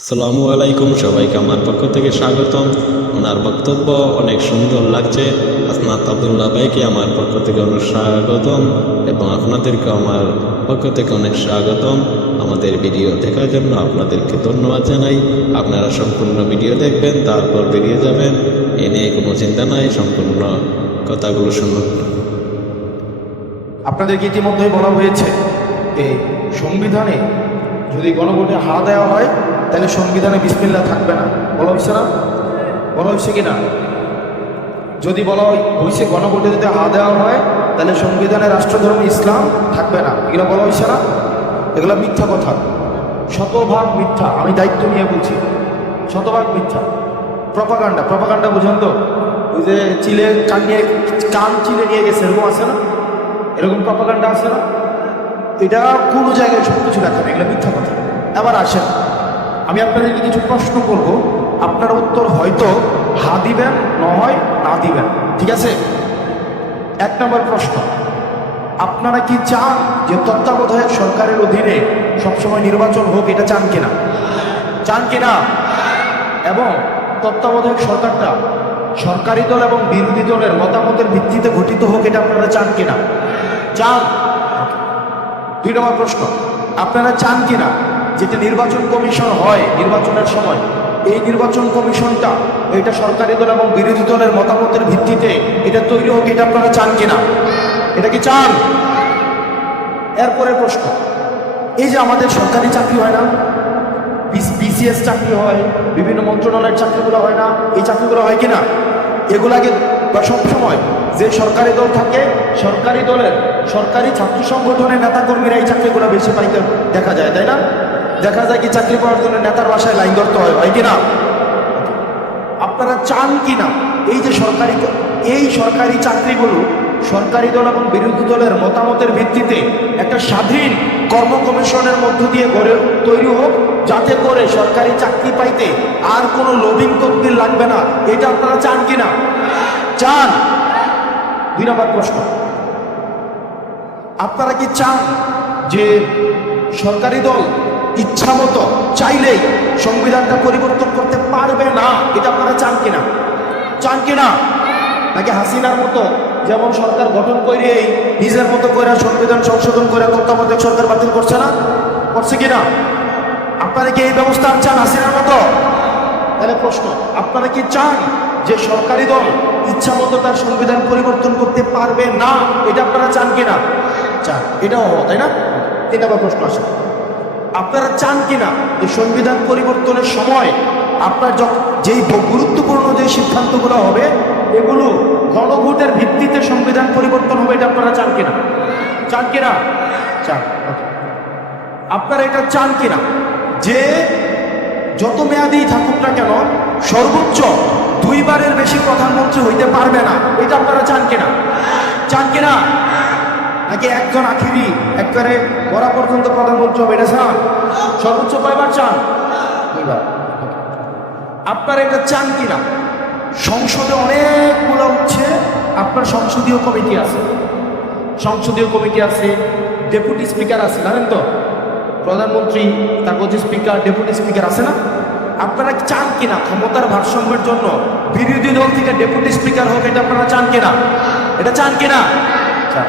আসসালামু আলাইকুম, সবাইকে আমার পক্ষ থেকে স্বাগতম। ওনার বক্তব্য অনেক সুন্দর লাগছে। আসনাত আব্দুল্লাহ ভাইকে আমার পক্ষ থেকে অনেক স্বাগতম এবং আপনাদেরকে আমার পক্ষ থেকে অনেক স্বাগতম। আমাদের ভিডিও দেখার জন্য আপনাদেরকে ধন্যবাদ জানাই। আপনারা সম্পূর্ণ ভিডিও দেখবেন, তারপর বেরিয়ে যাবেন। এ নিয়ে কোনো চিন্তা নাই, সম্পূর্ণ কথাগুলো শুনুন। আপনাদেরকে ইতিমধ্যেই বলা হয়েছে এই সংবিধানে যদি গণভোটে হা দেওয়া হয় তাহলে সংবিধানে বিসমিল্লাহ থাকবে না। বলা হয়েছে না? বলা হয়েছে কি না? যদি বলা হয়েছে গণভোটে যদি হা দেওয়া হয় তাহলে সংবিধানে রাষ্ট্রধর্ম ইসলাম থাকবে না, এগুলো বলা হয়েছে না? এগুলো মিথ্যা কথা, শতভাগ মিথ্যা। আমি দায়িত্ব নিয়ে বলছি, শতভাগ মিথ্যা। প্রপাগান্ডা বুঝেন তো? ওই যে চিলে কান চিলে নিয়ে গেছে, এরকম আছে না? এরকম প্রপাগান্ডা আছে না? এটা কোনো জায়গায় সব কিছু লেখা নেই, এগুলো মিথ্যা কথা। আবার আসেন, আমি আপনাদেরকে কিছু প্রশ্ন করব, আপনার উত্তর হয়তো হা দিবেন, নয় না দিবেন, ঠিক আছে? 1 নম্বর প্রশ্ন, আপনারা কি চান যে তত্ত্বাবধায়ক সরকারের অধীনে সবসময় নির্বাচন হোক? এটা চান কিনা? চান কিনা? এবং তত্ত্বাবধায়ক সরকারটা সরকারি দল এবং বিরোধী দলের মতামতের ভিত্তিতে গঠিত হোক, এটা আপনারা চান কিনা? চান। 2 নম্বর প্রশ্ন, আপনারা চান কিনা যেটা নির্বাচন কমিশন হয় নির্বাচনের সময়, এই নির্বাচন কমিশনটা এটা সরকারি দল এবং বিরোধী দলের মতামতের ভিত্তিতে এটা তৈরি হোক, এটা আপনারা চান কিনা? এটা কি চান? এরপরের প্রশ্ন, এই যে আমাদের সরকারি চাকরি হয় না, বিসিএস চাকরি হয়, বিভিন্ন মন্ত্রণালয়ের চাকরিগুলো হয় না, এই চাকরিগুলো হয় কিনা? এগুলাকে সবসময় যে সরকারি দল থাকে, সরকারি দলের সরকারি ছাত্র সংগঠনের নেতাকর্মীরা এই চাকরিগুলো বেশি পাইতে দেখা যায়, তাই না? দেখা যায় কি চাকরি পাওয়ার জন্য নেতার বাসায় লাইন ধরতে হয় কিনা? আপনারা চান কিনা এই যে সরকারি চাকরিগুলো সরকারি দল এবং বিরোধী দলের মতামতের ভিত্তিতে একটা স্বাধীন কর্ম কমিশনের মধ্য দিয়ে তৈরি হোক, যাতে করে সরকারি চাকরি পাইতে আর কোনো লবিং তদবির লাগবে না? এটা আপনারা চান কিনা? চান। 2 নম্বর প্রশ্ন, আপনারা কি চান যে সরকারি দল ইচ্ছা মতো চাইলেই সংবিধানটা পরিবর্তন করতে পারবে না? এটা আপনারা চান কিনা? চান কিনা? নাকি হাসিনার মতো যেমন সরকার গঠন করে নিজের মতো করে সংবিধান সংশোধন করে তত্ত্বাবধায়ক সরকার বাতিল করছে না? করছে কিনা? আপনারা কি এই ব্যবস্থা চান হাসিনার মতো? তাহলে প্রশ্ন, আপনারা কি চান যে সরকারি দল ইচ্ছা মতো তার সংবিধান পরিবর্তন করতে পারবে না? এটা আপনারা চান কিনা? চান। এটাও হওয়া, তাই না? 3 নম্বর প্রশ্ন আসে, আপনারা চান কিনা যে সংবিধান পরিবর্তনের সময় আপনার যেই গুরুত্বপূর্ণ যে সিদ্ধান্তগুলো হবে এগুলো গণভোটের ভিত্তিতে সংবিধান পরিবর্তন হবে? এটা আপনারা চান কিনা? চান কিনা? চান। আপনারা এটা চান কিনা যে যত মেয়াদি থাকুক না কেন সর্বোচ্চ 2 বারের বেশি প্রধানমন্ত্রী হইতে পারবে না? এটা আপনারা চান কিনা? চান কিনা? নাকি একজন আখিরি একবারে মরা পর্যন্ত প্রধানমন্ত্রী হবে, এটা চান? সর্বোচ্চ কয়বার চান? 2 বার। আপনারা এটা চান কিনা সংসদে অনেকগুলো হচ্ছে আপনার সংসদীয় কমিটি আছে, ডেপুটি স্পিকার আছে, জানেন তো? প্রধানমন্ত্রী, তারপর যে স্পিকার, ডেপুটি স্পিকার আছে না? আপনারা চান কিনা ক্ষমতার ভারসাম্যের জন্য বিরোধী দল থেকে ডেপুটি স্পিকার হোক? এটা আপনারা চান কিনা? এটা চান কিনা? চান।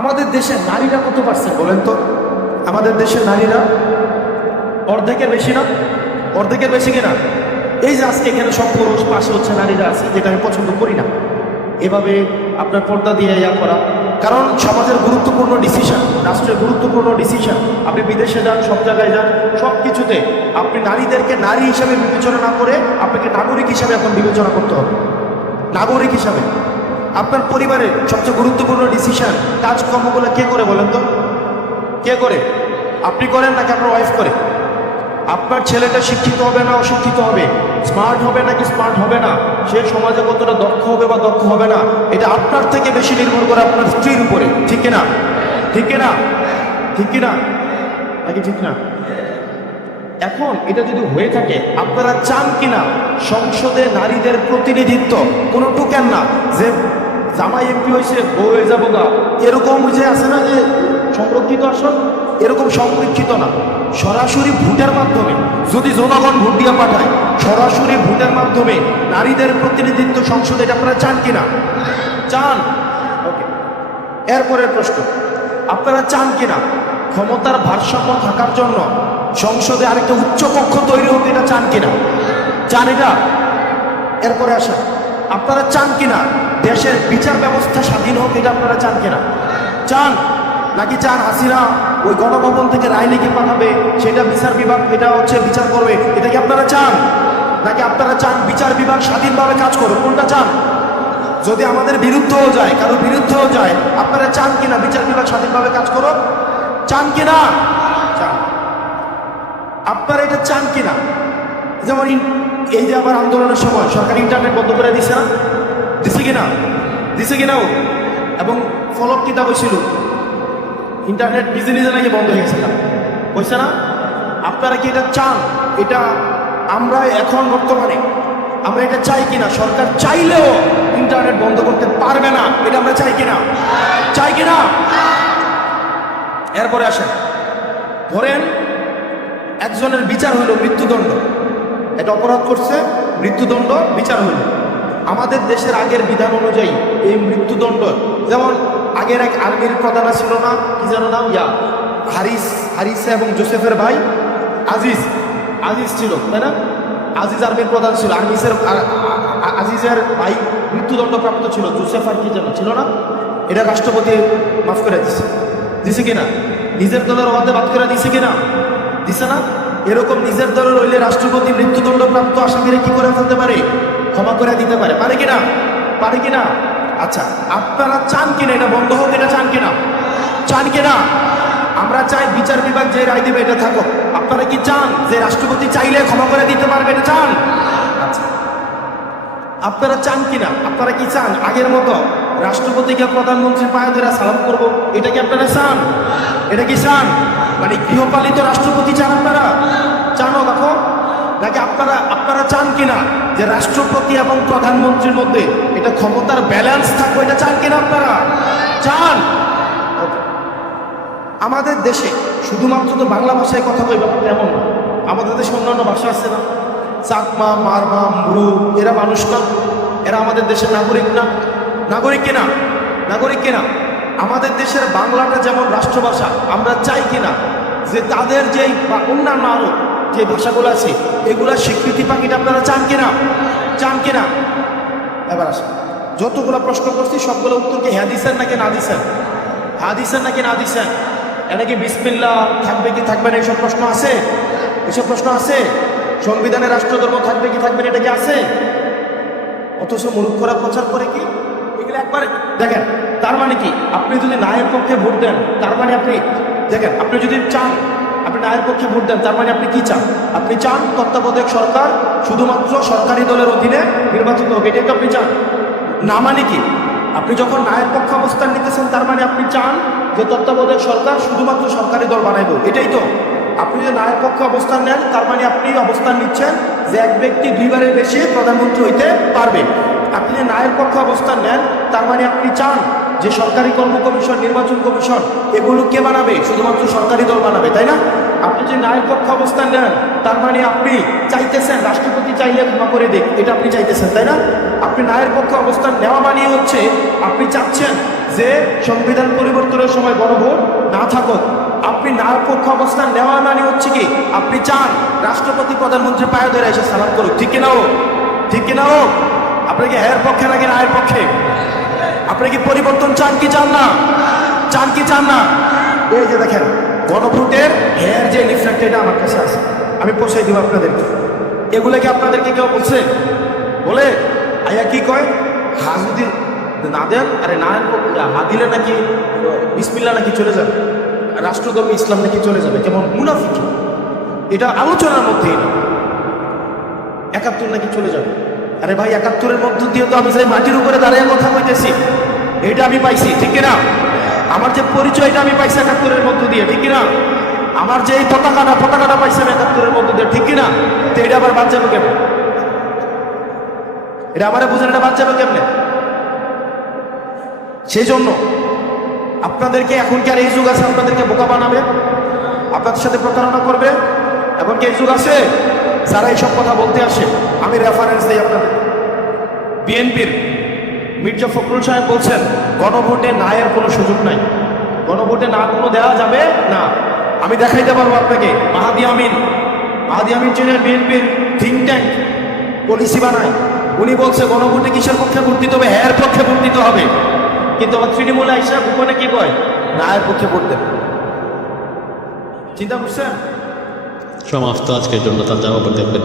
আমাদের দেশের নারীরা কত পার্সেন্ট বলেন তো? আমাদের দেশের নারীরা অর্ধেকের বেশি না? অর্ধেকের বেশি কিনা? এই যে আজকে এখানে সব পুরুষ, পাশে হচ্ছে নারীরা আছে, যেটা আমি পছন্দ করি না এভাবে আপনার পর্দা দিয়ে করা। কারণ সমাজের গুরুত্বপূর্ণ ডিসিশন, রাষ্ট্রের গুরুত্বপূর্ণ ডিসিশন, আপনি বিদেশে যান, সব জায়গায় যান, সব কিছুতে আপনি নারীদেরকে নারী হিসাবে বিবেচনা না করে আপনাকে নাগরিক হিসাবে এখন বিবেচনা করতে হবে। নাগরিক হিসাবে আপনার পরিবারের সবচেয়ে গুরুত্বপূর্ণ ডিসিশন, কাজকর্মগুলো কে করে বলেন তো? কে করে? আপনি করেন নাকি আপনার ওয়াইফ করে? আপনার ছেলেটা শিক্ষিত হবে না অশিক্ষিত হবে, স্মার্ট হবে নাকি স্মার্ট হবে না, সে সমাজে কতটা দক্ষ হবে বা দক্ষ হবে না, এটা আপনার থেকে বেশি নির্ভর করে আপনার স্ত্রীর উপরে। ঠিক কিনা? ঠিক কিনা? ঠিক কিনা? নাকি ঠিক না? এখন এটা যদি হয়ে থাকে, আপনারা চান কিনা সংসদে নারীদের প্রতিনিধিত্ব? কোনো টুকেন না যে জামাই এমপি হয়েছে বউ হয়ে যাবো গা, এরকম যে আছে না যে সংরক্ষিত আসন, এরকম সংরক্ষিত না, সরাসরি ভোটের মাধ্যমে, যদি জনগণ ভোট দিয়ে পাঠায়, সরাসরি ভোটের মাধ্যমে নারীদের প্রতিনিধিত্ব সংসদে, এটা আপনারা চান কিনা? চান? ওকে, এরপরের প্রশ্ন, আপনারা চান কিনা ক্ষমতার ভারসাম্য থাকার জন্য সংসদে আরেকটা উচ্চ কক্ষ তৈরি হোক? এটা চান কিনা? চান এটা? এরপরে আসেন, আপনারা চান কিনা দেশের বিচার ব্যবস্থা স্বাধীন হোক? এটা আপনারা চান কিনা? চান? নাকি চান হাসিনা ওই গণভবন থেকে রায় লিখে পাঠাবে, সেটা বিচার বিভাগ এটা হচ্ছে বিচার করবে? এটা কি আপনারা চান? নাকি আপনারা চান বিচার বিভাগ স্বাধীনভাবে কাজ করুক? কোনটা চান? যদি আমাদের বিরুদ্ধেও যায়, কারো বিরুদ্ধেও যায়, আপনারা চান কিনা বিচার বিভাগ স্বাধীনভাবে কাজ করুক? চান কিনা? চান। আপনারা এটা চান কিনা? যেমন এই যে আবার আন্দোলনের সময় সরকার ইন্টারনেট বন্ধ করে দিছে না? দিছে কিনা? দিছে কিনাও? এবং ফলক কিতাব ছিল, ইন্টারনেট নিজে নিজে নাকি বন্ধ হয়ে গেছে না, হয়েছে না? আপনারা কি এটা চান? এটা আমরা এখন বর্তমানে আমরা এটা চাই কিনা? সরকার চাইলেও ইন্টারনেট বন্ধ করতে পারবে না, এটা আমরা চাই কিনা? চাই কিনা? এরপরে আসেন, ধরেন একজনের বিচার হলো মৃত্যুদণ্ড, এটা অপরাধ করছে, মৃত্যুদণ্ড বিচার হইল। আমাদের দেশের আগের বিধান অনুযায়ী এই মৃত্যুদণ্ড, যেমন আগের এক আর্মির প্রধান ছিল না, কি জানো নাম, হারিসা এবং জোসেফের ভাই আজিজ ছিল, তাই না? আজিজ আর্মির প্রধান ছিল, আজিজের ভাই মৃত্যুদণ্ডপ্রাপ্ত ছিল, জোসেফ আর কি যেন ছিল না? এটা রাষ্ট্রপতি মাফ করে দিছে কিনা? নিজের দলের অবাধে বাদ করে দিছে কিনা? দিছে না? এরকম নিজের দলের হইলে রাষ্ট্রপতি মৃত্যুদণ্ডপ্রাপ্ত আসামিরা কি করে ফেলতে পারে? ক্ষমা করে দিতে পারে। পারে কিনা? পারে কিনা? আচ্ছা, আপনারা চান কিনা এটা বন্ধ হোক? এটা চান কিনা? চান কিনা? আমরা চাই বিচার বিভাগ যে রায় দেবে এটা থাকুক। আপনারা কি চান যে রাষ্ট্রপতি চাইলে ক্ষমা করে দিতে পারবে? এটা চান? আচ্ছা, আপনারা চান কিনা? আপনারা কি চান আগের মতো রাষ্ট্রপতিকে প্রধানমন্ত্রীর পায়ে ধরে সালাম করব? এটা কি আপনারা চান? এটা কি চান? মানে গৃহপালিত রাষ্ট্রপতি চান আপনারা? চানো দেখো? নাকি আপনারা চান কিনা যে রাষ্ট্রপতি এবং প্রধানমন্ত্রীর মধ্যে এটা ক্ষমতার ব্যালেন্স থাকবে? এটা চান কিনা আপনারা? চান? আমাদের দেশে শুধুমাত্র তো বাংলা ভাষায় কথা কই ব্যাপারটা এমন না, আমাদের দেশে অন্যান্য ভাষা আছে না? চাকমা, মারমা, মুরু, এরা মানুষ না? এরা আমাদের দেশের নাগরিক না? নাগরিক কিনা? নাগরিক কিনা? আমাদের দেশের বাংলাটা যেমন রাষ্ট্রভাষা, আমরা চাই কিনা যে তাদের যে অন্যান্য আরো যে ভাষাগুলো আছে এগুলা স্বীকৃতি পাক? এটা আপনারা চান কিনা? চান কিনা? এবার আসেন, যতগুলো প্রশ্ন করছি সবগুলো উত্তর কি হ্যাঁ দিচ্ছেন নাকি না দিচ্ছেন? হ্যাঁ দিচ্ছেন নাকি না দিচ্ছেন? এটা কি বিসমিল্লাহ থাকবে কি থাকবে না এইসব প্রশ্ন আছে? এসব প্রশ্ন আছে? সংবিধানে রাষ্ট্রধর্ম থাকবে কি থাকবে না এটা কি আছে? অথচ মূর্খরা প্রচার করে কি এগুলো একবার দেখেন। তার মানে কি আপনি যদি নায়ের পক্ষে ভোট দেন, তার মানে আপনি দেখেন, আপনি যদি চান আপনি নায়ের পক্ষে ভোট দেন, তার মানে আপনি কি চান? আপনি চান তত্ত্বাবধায়ক সরকার শুধুমাত্র সরকারি দলের অধীনে নির্বাচিত হোক, এটাই তো আপনি চান। না মানে কি আপনি যখন নায়ের পক্ষে অবস্থান নিতেছেন তার মানে আপনি চান যে তত্ত্বাবধায়ক সরকার শুধুমাত্র সরকারি দল বানাইব, এটাই তো। আপনি যদি নায়ের পক্ষে অবস্থান নেন তার মানে আপনি অবস্থান নিচ্ছেন যে এক ব্যক্তি দুইবারের বেশি প্রধানমন্ত্রী হইতে পারবে। আপনি যদি নায়ের পক্ষে অবস্থান নেন তার মানে আপনি চান যে সরকারি কর্ম কমিশন, নির্বাচন কমিশন এগুলো কে বানাবে? শুধুমাত্র সরকারি দল বানাবে, তাই না? আপনি যে নায়ের পক্ষে অবস্থান নেন তার মানে আপনি চাইতেছেন রাষ্ট্রপতি চাইলে ক্ষমা করে দিক, এটা আপনি চাইতেছেন, তাই না? আপনি নায়ের পক্ষে অবস্থান নেওয়া মানে হচ্ছে আপনি চাচ্ছেন যে সংবিধান পরিবর্তনের সময় গণভোট না থাকুক। আপনি নায়ের পক্ষে অবস্থান নেওয়া মানে হচ্ছে কি আপনি চান রাষ্ট্রপতি প্রধানমন্ত্রীর পায়ে ধরে এসে সালাম করুক, ঠিক কিনা হোক? ঠিক কিনা হোক? আপনি কি হ্যাঁ পক্ষে নাকি নায়ের পক্ষে? আপনি কি পরিবর্তন চান কি চান না? চান কি চান না? এই যে দেখেন গণভোটের হ্যাঁ যে লিফলেট এটা আমার কাছে আছে, আমি পৌঁছে দিব আপনাদেরকে। এগুলো কি আপনাদেরকে কেউ বলছে? বলে আয়া কি কয় হা যদি না দেন, আরে না হা দিলে নাকি বিসমিল্লাহ নাকি চলে যাবে, রাষ্ট্রধর্ম ইসলাম নাকি চলে যাবে, কেমন মুনাফিকি। এটা আলোচনার মধ্যেই না, ৭১ নাকি চলে যাবে। আরে ভাই ৭১-এর মধ্য দিয়ে তো আমি সেই মাটির উপরে দাঁড়িয়ে কথা কইতেছি, এটা আমি পাইছি, ঠিক কিনা? আমার যে পরিচয়টা আমি পাইছি ৭১-এর মধ্য দিয়ে, ঠিক কিনা? আমার যে এই পতাকাটা পাইছি আমি ৭১-এর মধ্য দিয়ে, ঠিক কিনা? তো এটা আবার বাদ যাবে কেমন? এটা আমারে বুঝেন, এটা বাদ যাবে কেমনে? সেই জন্য আপনাদেরকে এখন কি আর এই যুগ আছে আপনাদেরকে বোকা বানাবে? আপনাদের সাথে প্রতারণা করবে? এবং কে যুগ আছে যারা এইসব কথা বলতে আসে? আমি রেফারেন্স দিই আপনাদের। বিএনপির মির্জা ফখরুল সাহেব বলছেন গণভোটে না এর কোনো সুযোগ নাই, গণভোটে না কোনো দেওয়া যাবে না। আমি দেখাইতে পারবো আপনাকে। মাহাদি আমিন ছিলেন বিএনপির থিঙ্ক ট্যাঙ্ক, পলিসি বানায়। উনি বলছে গণভোটে কিসের পক্ষে ভোট দিতে হবে? হ্যাঁ পক্ষে ভোট দিতে হবে। কিন্তু আমার তৃণমূল আইসা গোপনে কি কয়? না এর পক্ষে ভোট দেন। চিন্তা করছেন? সমাপ্ত আজকের জন্য, তার জবাব দেখবেন।